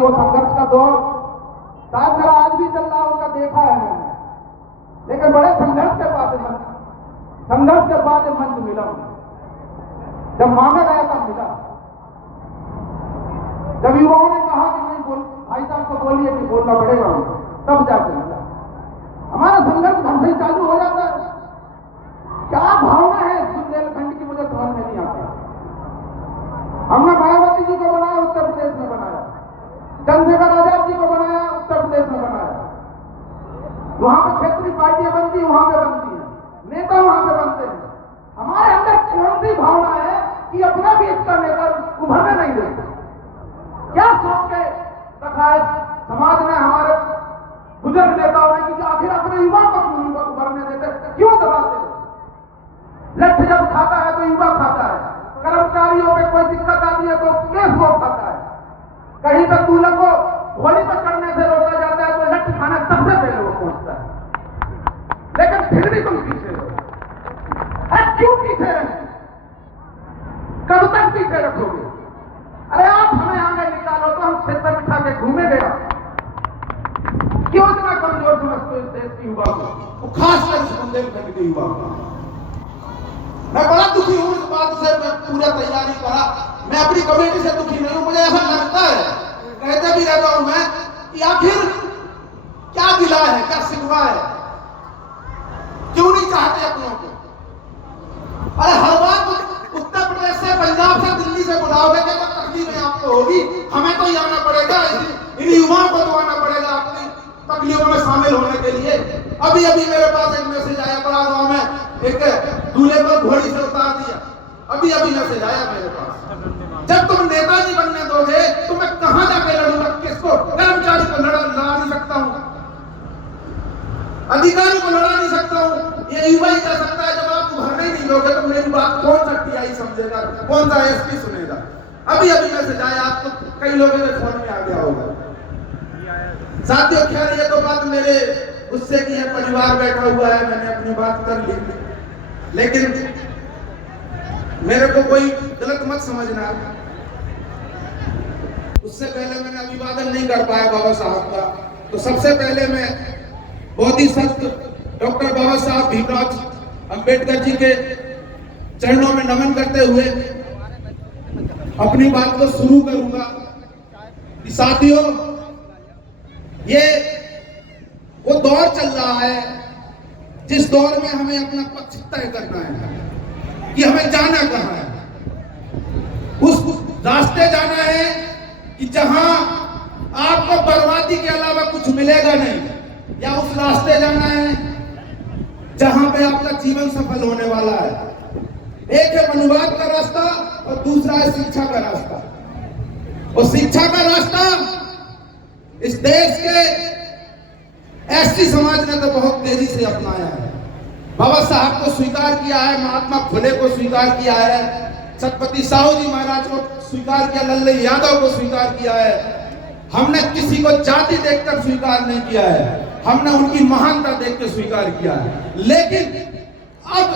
कि वो संघर्ष का दौर शायद मेरा आज भी चल रहा उनका देखा है मैंने, लेकिन बड़े संघर्ष के बाद मंच मिला। जब मांगा गया तब मिला। जब युवाओं ने कहा कि नहीं बोल, भाई साहब को बोलिए कि बोलना पड़ेगा उनको, तब जाकर मिला। हमारा संघर्ष घर से चालू हो जाता है। क्या भावना है बुंदेलखंड की, मुझे समझ में नहीं आता। हमने मायावती जी को बनाया, उत्तर प्रदेश में बनाया। चंद्रशेखर आजाद जी को बनाया, उत्तर प्रदेश में बनाया। वहां पर क्षेत्रीय पार्टियां बनती है, वहां पे बनती है, नेता वहां पे बनते हैं। हमारे अंदर कौन सी भावना है कि अपना भी इसका नेता उभरने नहीं देते? क्या सोच के रखा है समाज ने, हमारे बुजुर्ग नेताओं ने, कि आखिर अपने युवा को क्यों उभरने देते, क्यों दबाते? लठ जब खाता है तो युवा खाता है, कर्मचारियों पे कोई दिक्कत आती है तो केस वो खाता है, कहीं पर दूल्हे को होली पर चढ़ने से रोका जाता है तो लठ खाना सबसे पहले वो पहुंचता है। लेकिन फिर भी तुम पीछे रहो। क्यों पीछे रहे? कब तक पीछे रखोगे? अरे आप हमें आगे निकालो तो हम सिर पर बिठा के घूमेंगे। क्यों इतना कमजोर समझते हो इस देश के युवा को, खासकर इस बुंदेलखंड के युवा को? मैं बड़ा दुखी हूं इस बात से। मैं पूरा तैयारी करा, मैं अपनी कमेटी से दुखी नहीं हूं। मुझे ऐसा लगता है, कहते भी रहता हूं मैं, कि आखिर क्या गिला है, क्या शिकवा है, क्यों नहीं चाहते अपनों को? अरे हर बार उत्तर प्रदेश से, पंजाब से, दिल्ली से बुलाओगे कि तकलीफें आपको होगी, हमें तो आना पड़ेगा, इन युवाओं को तो आना पड़ेगा अपनी तकलीफों में शामिल होने के लिए। अभी अभी मेरे पास एक मैसेज आया, बड़ा गांव में एक दूल्हे को घोड़ी से उतार दिया। अभी अभी मैसेज आया मेरे पास। जब तुम नेताजी बनने दोगे तो मैं कहां जाके लड़ूंगा? किसको? कर्मचारी को लड़ा नहीं सकता हूं, अधिकारी को लड़ा नहीं सकता हूं। ये युवा ही कह सकता है। जब आप उभरने नहीं दोगे तो मेरी बात कौन सा टीआई समझेगा, कौन सा एसपी सुनेगा? अभी अभी मैसेज आया, आपको कई लोगों के फोन में आ गया होगा। साथियों, खैर ये तो बात मेरे गुस्से की है, परिवार बैठा हुआ है, मैंने अपनी बात कर ली, लेकिन मेरे को कोई गलत मत समझना। उससे पहले मैंने अभिवादन नहीं कर पाया बाबा साहब का, तो सबसे पहले मैं बहुत ही सख्त डॉक्टर बाबा साहब भीमराव अंबेडकर जी के चरणों में नमन करते हुए अपनी बात को शुरू करूंगा। कि साथियों, ये वो दौर चल रहा है जिस दौर में हमें अपना पक्ष तय करना है कि हमें जाना कहां है। उस रास्ते जाना है कि जहां आपको बर्बादी के अलावा कुछ मिलेगा नहीं, या उस रास्ते जाना है जहां पे आपका जीवन सफल होने वाला है। एक है अनुवाद का रास्ता और दूसरा है शिक्षा का रास्ता। और शिक्षा का रास्ता इस देश के एसटी समाज ने तो बहुत तेजी से अपनाया है। बाबा साहब को स्वीकार किया है, महात्मा फुले को स्वीकार किया है, छत्रपति साहू जी महाराज को स्वीकार किया, लल्ले यादव को स्वीकार किया है। हमने किसी को जाति देखकर स्वीकार नहीं किया है, हमने उनकी महानता देख के स्वीकार किया है। लेकिन अब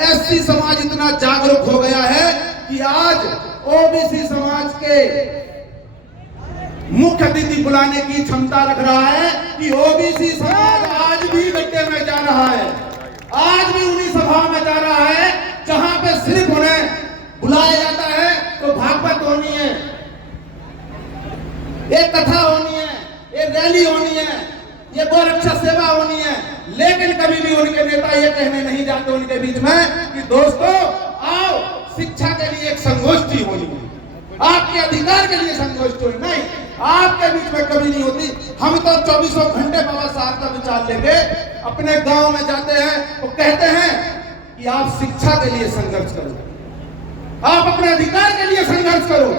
एससी समाज इतना जागरूक हो गया है कि आज ओबीसी समाज के मुख्य अतिथि बुलाने की क्षमता रख रहा है कि ओबीसी समाज आज भी गड्ढे में जा रहा है, आज भी उन्हीं सभाओं में जा रहा है जहां पे सिर्फ उन्हें बुलाया जाता है तो भागवत होनी है, एक कथा होनी है, एक रैली होनी है, ये गोरक्षा सेवा होनी है। लेकिन कभी भी उनके नेता ये कहने नहीं जाते उनके बीच में कि दोस्तों आओ शिक्षा के लिए एक संगोष्ठी होनी है, आपके अधिकार के लिए संगोष्ठी होनी। नहीं, आपके बीच में कभी नहीं होती। हम तो 24 घंटे बाबा साहब का विचार लेके अपने गांव में जाते हैं, वो कहते हैं कि आप शिक्षा के लिए संघर्ष करो, आप अपने अधिकार के लिए संघर्ष करो।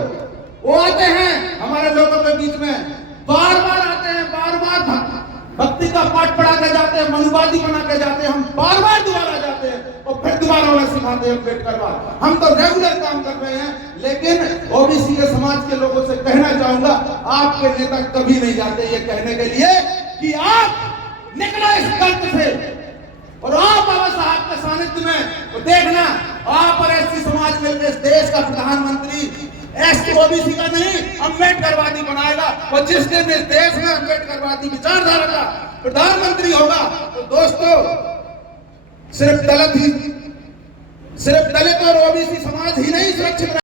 वो आते हैं हमारे लोगों के बीच में, बार बार आते हैं, बार बार भक्ति का पाठ पढ़ा के जाते हैं, मनुवादी बना के जाते हैं, हम बार बार दोबारा जाते हैं और फिर दोबारा उन्हें सिखाते हैं अम्बेडकर बात। हम तो रेगुलर काम कर रहे हैं, लेकिन ओबीसी के समाज के लोगों से कहना चाहूंगा, आपके नेता कभी नहीं जाते ये कहने के लिए कि आप निकलो इस गर्त से और आप बाबा साहब के सानिध्य में। तो देखना, आप और एससी समाज मिलकर इस देश का प्रधानमंत्री एसटी ओबीसी का नहीं, अम्बेडकरवादी बनाएगा। और जिस दिन इस देश में अम्बेडकरवादी विचारधारा का प्रधानमंत्री होगा तो दोस्तों सिर्फ दलित और ओबीसी समाज ही नहीं सुरक्षित